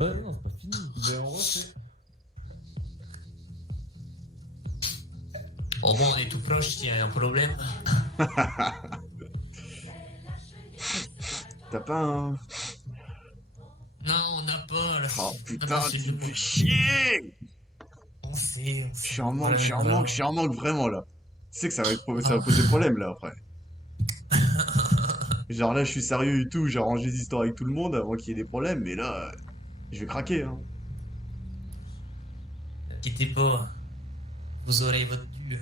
Non, c'est pas fini. Ben, on refait. Oh bon, on est tout proche, s'il y a un problème. T'as pas un... Non, on n'a pas, là. Oh On n'a pas putain, ce tu me jour. fais chier! On sait, Je suis en manque, je suis en vraiment. manque, je suis en manque vraiment là. Tu sais que ça va poser problème là après. Genre là, je suis sérieux et tout, j'ai arrangé des histoires avec tout le monde avant qu'il y ait des problèmes, mais là, je vais craquer, hein. Inquiétez pas, vous aurez votre dû.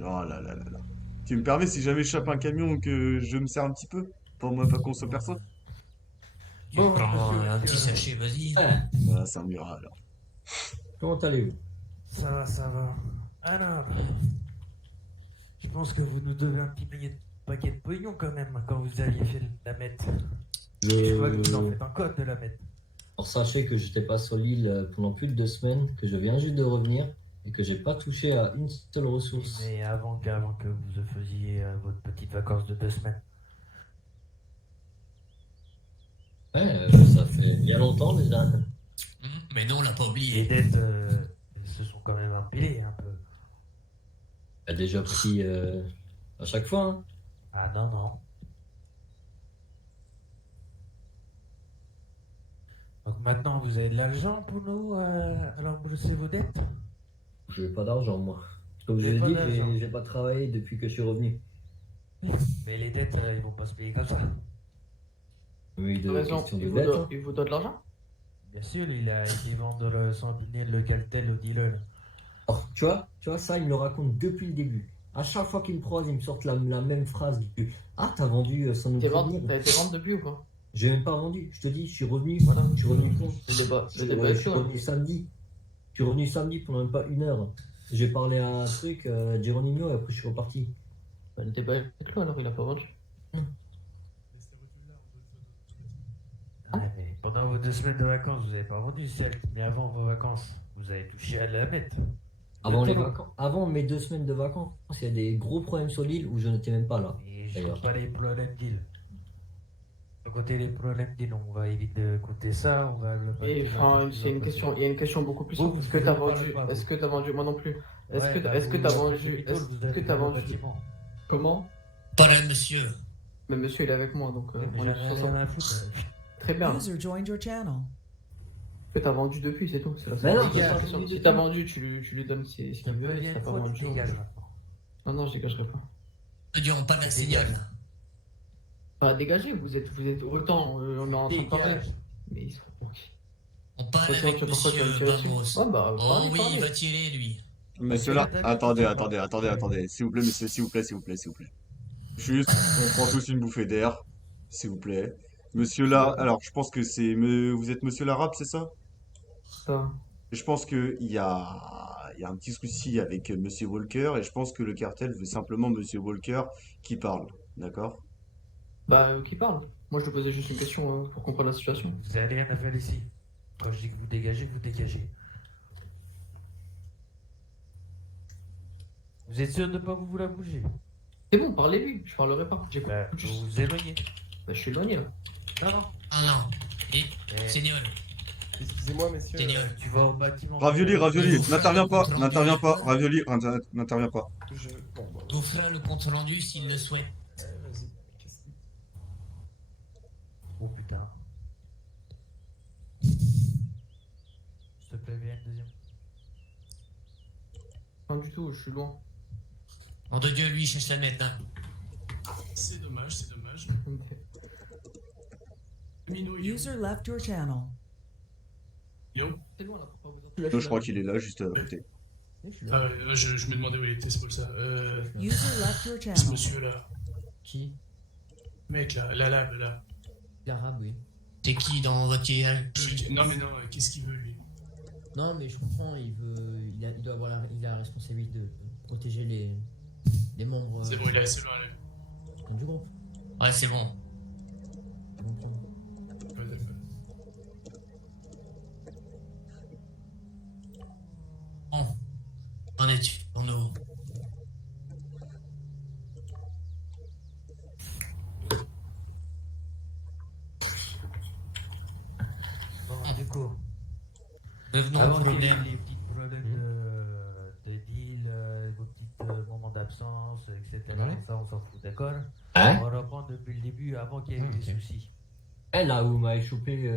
Oh là là là là. Tu me permets si jamais je chope un camion que je me sers un petit peu? Pour moi, pas qu'on soit Bon, personne? tu Bon, prends monsieur un petit Walker. sachet, vas-y. Voilà, ça m'ira alors. Comment allez-vous? Ça va. Alors, je pense que vous nous devez un petit paquet de pognon quand même quand vous aviez fait la mette. Je crois que vous en faites encore de la mette. Alors sachez que j'étais pas sur l'île pendant plus de 2 semaines, que je viens juste de revenir et que j'ai pas touché à une seule ressource. Mais avant que vous faisiez votre petite vacances de 2 semaines. Ouais, ça fait bien longtemps déjà. Mais non, on l'a pas Les oublié. dettes elles se sont quand même empilées un peu. Elle a déjà pris à chaque fois. Hein. Ah non, non. Donc maintenant, vous avez de l'argent pour nous à rembourser vos dettes? Je n'ai pas d'argent moi. Comme Vous je avez l'ai pas dit, d'argent. j'ai pas travaillé depuis que je suis revenu. Mais les dettes, ils vont pas se payer comme ça. Oui, de Raison, question de il vous dette. doit, Hein. il vous doit de l'argent? Bien sûr, il a été vendre son dîner le cartel au dealer. Alors, tu vois, ça, il me le raconte depuis le début. À chaque fois qu'il me croise, il me sort la même phrase du Ah, t'as vendu sans nous prévenir. T'as été vendre depuis ou pas? J'ai même pas vendu. Je te dis, je suis revenu. Voilà. Je suis revenu con. Le débat, Je le suis débat est je suis clos. revenu samedi. Je suis revenu samedi pendant même pas 1 heure. J'ai parlé à un truc, Geronimo, et après je suis reparti. Bah, le débat est clos alors, il a pas vendu. Ouais, mais pendant vos 2 semaines de vacances, vous avez pas vendu celle, mais avant vos vacances, vous avez touché à la mette. Avant mes 2 semaines de vacances, il y a des gros problèmes sur l'île où je n'étais même pas là. Et je D'ailleurs. compte pas les problèmes d'île. On va compter les problèmes d'île, on va éviter de compter ça, on va le Et enfin, c'est une question, il y a une question beaucoup plus simple. Est-ce que t'as vendu? Est-ce que t'as vendu? Moi non plus. Est-ce que t'as vendu? Est-ce que t'as vendu? Comment? Pas là, monsieur. Mais monsieur il est avec moi donc on est tous ensemble. rien à foutre. Très bien. User joined your channel. Que t'as vendu depuis, c'est tout. C'est la Mais non, seule j'ai pas question. vendu Si depuis. t'as vendu, tu lui donnes ce qu'il veut. Si Viens t'as une pas fois, tu vendu, dégages maintenant. non, je dégagerai pas. Ne dirons pas la signal. Pas dégager, vous êtes autant, on est en train de parler. Dégage. Mais ils sont. On parle Pourquoi avec tu vas monsieur me tirer dessus? Vamos. Ouais, bah, Oh parlez, oui, il parlez. va tirer, lui. Monsieur là, attendez. S'il vous plaît, monsieur, s'il vous plaît. Juste, on prend tous une bouffée d'air, s'il vous plaît. Monsieur là, alors je pense que vous êtes monsieur l'arabe, c'est ça? Ça. Je pense il y a un petit souci avec monsieur Walker et je pense que le cartel veut simplement monsieur Walker qui parle, d'accord? Bah, qui parle? Moi, je te posais juste une question pour comprendre la situation. Vous avez rien à faire ici. Quand je dis que vous dégagez, vous dégagez. Vous êtes sûr de ne pas vous la bouger? C'est bon, parlez-lui, je parlerai pas. J'écoute Bah, juste. vous vous éloignez. Bah, je suis éloigné là. Non, non. Ah non. Et, Eh, Seigneur, Excusez-moi, messieurs. Seigneur. tu vas au bâtiment. Ravioli, n'interviens pas, Ravioli, n'interviens pas. Bon, bah, vous fera le compte rendu s'il le souhaite. vas-y. Qu'est-ce qu'il- Oh putain. S'il te plaît, viens une deuxième. Pas du tout, je suis loin. Nom de Dieu, lui, il cherche la mettre, hein. C'est dommage, c'est dommage. Mino, User left your channel. yo. C'est loin là, pour pas vous entendre. Je crois qu'il est là, juste à côté. Je me demandais où il était, c'est pour ça. User left your Ce channel. monsieur-là. Qui? Mec, là, la lab, là. L'arabe, oui. C'est qui dans votre Non, mais non, qu'est-ce qu'il veut, lui? Non, mais je comprends, il doit avoir il a la responsabilité de protéger les membres C'est bon, il a assez loin, là. du groupe. Ouais, c'est bon. Ouais, d'accord. Bon. En es-tu pour nous? Bon, du coup, Revenons au Avant qu'il y ait problème. les petits problèmes de deal, vos petits moments d'absence, etc. Ouais. Ça, on s'en fout, d'accord? Hein? On va reprendre depuis le début, avant qu'il y ait eu des Ok. soucis. Eh, là où m'avait chopé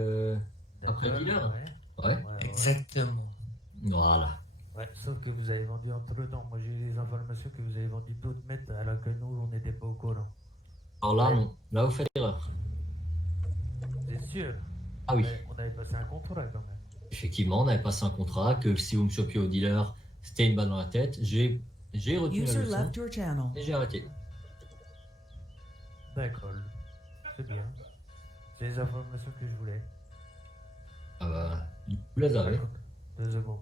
après le D'accord? dealer. Ouais. Ouais. Ouais. Exactement. Voilà. Ouais, sauf que vous avez vendu entre temps. Moi, j'ai eu des informations que vous avez vendu d'autres mètres alors que nous, on n'était pas au courant. Alors là, Ouais. non. Là, vous faites erreur. Vous êtes sûr? Ah oui. Ouais, on avait passé un contrat quand même. Effectivement, on avait passé un contrat que si vous me chopiez au dealer, c'était une balle dans la tête. J'ai retenu la User leçon left your channel. et j'ai arrêté. D'accord. C'est bien. C'est les informations que je voulais. Ah bah, vous les avez. 2 secondes.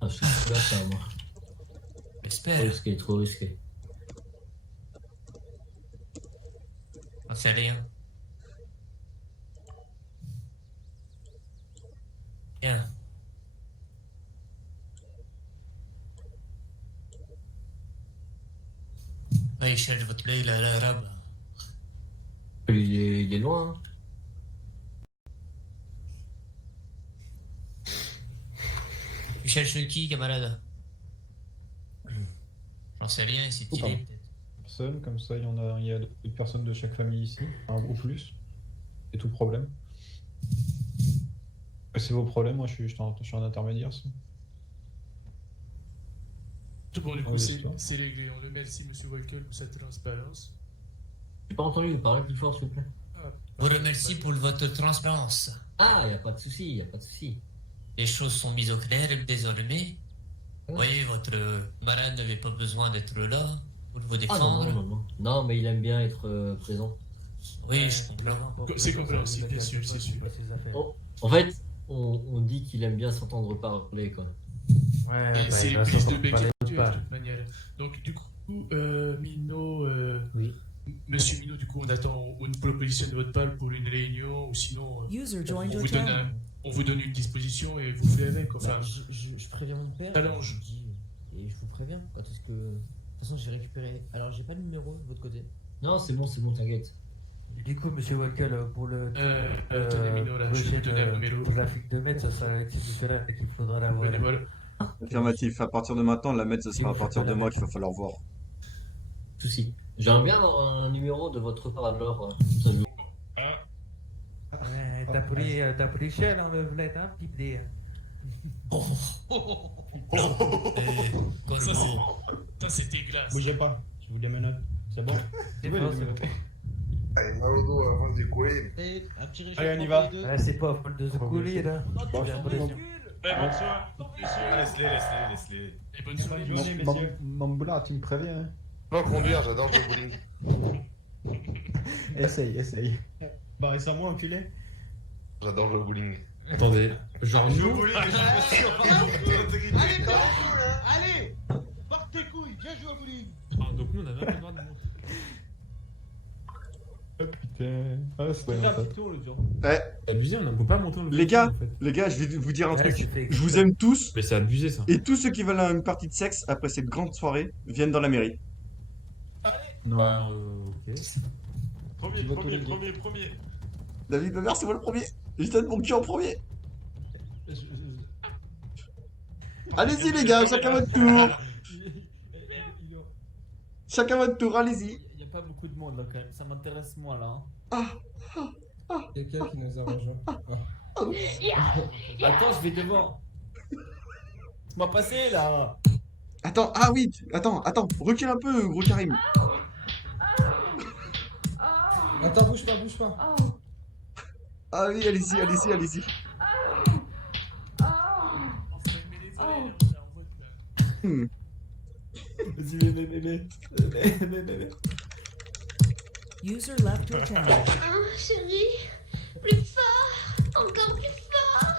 Ah, je suis là, ça, moi. Trop J'espère. risqué, trop risqué. On sait rien. Bien. Ouais, il cherche votre œil là, l'arabe. Il est loin. Hein. Tu cherches qui, camarade? J'en sais rien, c'est tiré pardon. peut-être. Personne, comme ça il y a deux personnes de chaque famille ici, ou plus. C'est tout problème. C'est vos problèmes, moi je suis un intermédiaire. Ça. Tout bon, du coup, Oui, c'est l'histoire. c'est réglé. On le remercie, monsieur Walker, pour sa transparence. J'ai pas entendu, vous parlez plus fort, s'il vous plaît. Ah, Vous remercie pour votre transparence. Ah, y a pas de souci, y a pas de souci. Les choses sont mises au clair désormais. Vous Ouais. voyez, votre malade n'avait pas besoin d'être là pour vous Ah non, défendre. non, non, non. Non, mais il aime bien être présent. Oui, je comprends. C'est compréhensible, bien sûr, c'est sûr. Oh, en fait, on dit qu'il aime bien s'entendre parler, quoi. Ouais, Et bah, c'est il une va prise de s'en bec parler de autre part. toute manière. Donc, du coup, Mino, Oui. monsieur Mino, du coup, on attend une proposition de votre part pour une réunion, ou sinon, User on joined your vous donne channel. on vous donne une disposition et vous faites avec. Enfin, Bah, je préviens mon père. Allonge. je lui dis, et je vous préviens. Quand est-ce que. De toute façon, j'ai récupéré. Alors, j'ai pas le numéro de votre côté. Non, c'est bon, t'inquiète. Du coup, monsieur Walker, pour le tenez, Mino, là, je vais vous donner un numéro. trafic de mètres, ça sera avec Nicolas qu'il faudra l'avoir. Venez, voilà. Affirmatif. À partir de maintenant, la mettre, ce sera à partir de moi qu'il va falloir voir. Souci. J'aimerais bien avoir un numéro de votre part alors. Ça nous- Ouais, t'as pris cher dans le vlet, hein, petit dé. Oh, Ça, ça, c'est dégueulasse. Bougez pas, je vous les menottes. C'est bon? C'est bon, c'est bon. Allez, mal au dos avant de courir. Allez, on y va. Ouais, c'est pas à de se couler, là. J'ai l'impression. Laissez-les. Et bonne soirée, Bonne journée, monsieur. messieurs. Mamboula, tu me préviens. Hein. Pas conduire, j'adore le bowling. Essaye. Bah, et sans moi, enculé. J'adore le bowling. Attendez, genre nous. Allez, porte tes couilles, viens jouer au bowling. Ah, donc nous on avait pas le droit de monter. Oh putain. Ah, c'est pas un tour le jour. C'est abusé, on ne peut pas monter le Les gars, en fait. Les gars, je vais vous dire un Ouais, truc. c'est fait Je vous exprès. aime tous. Mais c'est abusé ça. Et tous ceux qui veulent une partie de sexe après cette grande soirée viennent dans la mairie. Non, ok. Premier. David, ma mère, c'est moi le premier. Je donne mon cul en premier. Allez-y, les gars, chacun votre tour. Chacun votre tour, allez-y. Il n'y a pas beaucoup de monde là quand même. Ça m'intéresse moi là. Hein. Quelqu'un qui nous a rejoint. Attends, je vais devant. Laisse-moi passer là. Attends, ah oui, attends, recule un peu, gros Karim. Attends, bouge pas. Ah oui, allez-y. On se met les volets, là, on vote, là. Hmm. Vas-y, bébé. User left your channel. Chérie, plus fort, encore plus fort.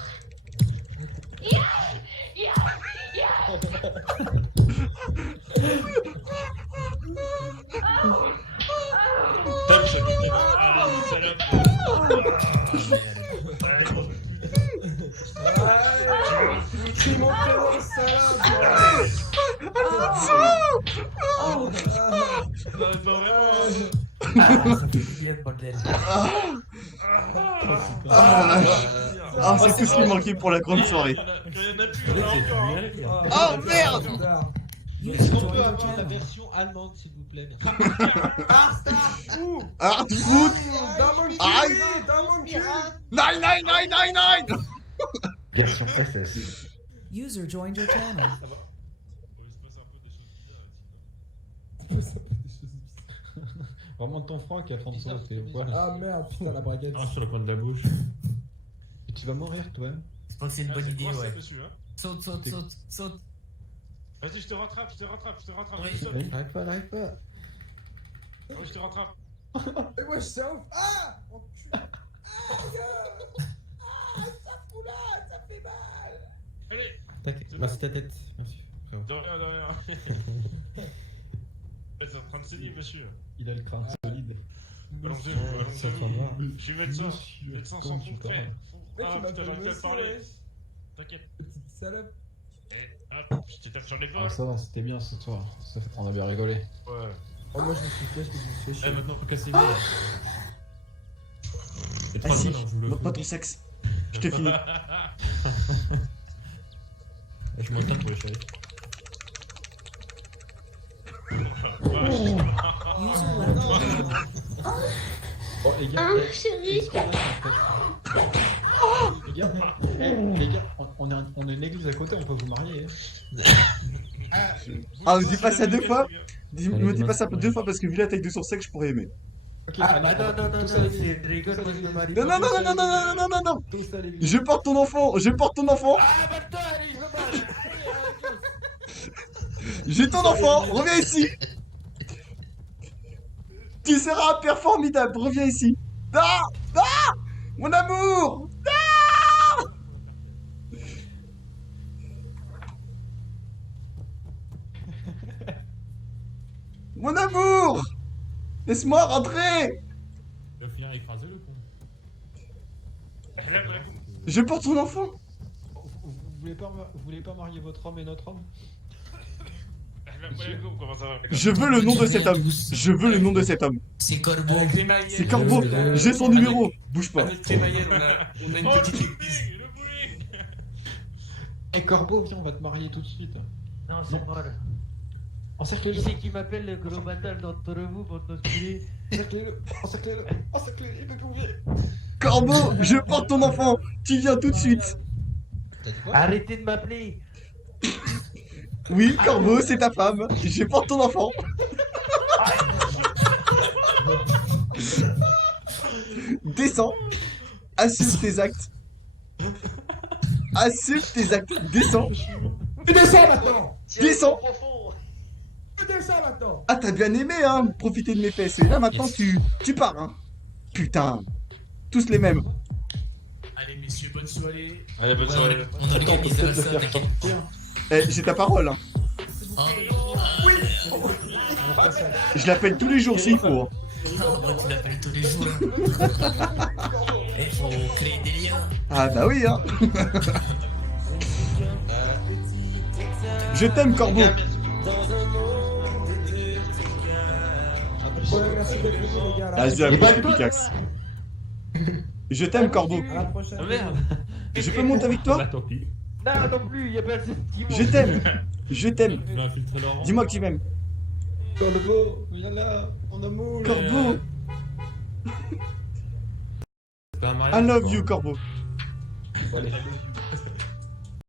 C'est mon frère, salade. Ah, ça fait bien, bordel. Ah, c'est tout ce qui manquait pour la grande soirée. Oh merde! User Est-ce qu'on joined peut your avoir la channel. version allemande, s'il vous plaît? Hardfoot! Aïe! Nein, nein, nein, nein, nein! Version SS. User joined your channel. Vraiment ton froid qui a fond de Bizarre, tes bizarre. poils. Ah merde, putain, la braguette. Sur le coin de la bouche. Et tu vas mourir toi-même. Je pense que c'est une bonne idée, ouais. Dessus, hein. Saute, saute, saute, saute. Vas-y, je te rattrape, je te rattrape, je te rattrape. Oui. Saute. Oui. Arrête pas. Oh, je te rattrape. Et moi je sauve. Ah enculé. Allez, T'inquiète, merci ta tête. Merci. de rien, de rien. Vous êtes en train de saigner, monsieur. Il a le crâne solide. Allongez-vous, Ça allongez-vous. va. Je suis médecin. Monsieur, Médecin sans comment tu frontières. Mais Ah tu putain, m'appelles j'arrive pas à monsieur, parler. ouais. T'inquiète. Petite salope. Et hop, je te tape sur l'épaule. Ah, ça va, c'était bien ce soir. On a bien rigolé. Ouais. Oh, moi je me suis fait, je me suis fait chier. maintenant, faut casser les Ah si, montre pas ton sexe. Je te finis. Je m'en tape pour les chéris. User left your channel. Oh, les gars, Hein, chérie? les gars, on est une église à côté, on peut vous marier. Ah, me dis pas ça deux fois. Me dis pas ça deux fois parce que vu la taille de son sexe, je pourrais aimer. Ah, bah non, c'est rigolo, moi je me marie. Non, non, non, non, non, non, non, non, non, non. Tous à l'église. Je porte ton enfant, je porte ton enfant. Ah, bah toi, allez, je me marie. J'ai ton enfant, reviens ici. Tu seras un père formidable, reviens ici. Ah, ah, mon amour. Ah. Mon amour. Laisse-moi rentrer. Il va finir écrasé le con. Je porte ton enfant. Vous voulez pas marier votre homme et notre homme? Comment ça va? Je veux le nom de cet homme. Je veux le nom de cet homme. C'est Corbeau. C'est Corbeau. J'ai son numéro. Bouge pas. Avec Crémaillère, on a une petite église. Le bowling. Eh Corbeau, viens, on va te marier tout de suite. Non, c'est mort. Encerclez-le. Qui c'est qui m'appelle le gros bâtard d'entre vous, bande d'enculés? Encerclez-le. Encerclez-le. Encerclez-le. Il peut courir. Corbeau, je porte ton enfant. Tu viens tout de suite. Arrêtez de m'appeler. Oui, Corbeau, c'est ta femme. Je porte ton enfant. Descends. Assume tes actes. Assume tes actes. Descends. Tu descends maintenant. Descends. Tu descends maintenant. Ah, t'as bien aimé, hein, profiter de mes fesses. Et là, maintenant, tu pars, hein. Putain. Tous les mêmes. Allez, messieurs, bonne soirée. Allez, bonne soirée. On organisera ça, t'inquiète. Eh, j'ai ta parole, hein. Oh, Je l'appelle tous les jours s'il faut. Hein. moi, tu l'appelles tous les jours. Il faut créer des liens. Ah, bah oui, hein. Je t'aime, Corbeau. Ouais, merci d'être venu, les gars. Vas-y, à plus, Picax. Je t'aime, Corbeau. À la prochaine. Ah, merde. Je peux monter avec toi? Tant pis. Non, non plus, y'a personne qui Je t'aime. Je t'aime. Tu vas infiltrer Laurent. Dis-moi que tu m'aimes. Corbeau, viens là, mon amour. Corbeau. C'est un I mariage, love quoi. you, Corbeau. Allez.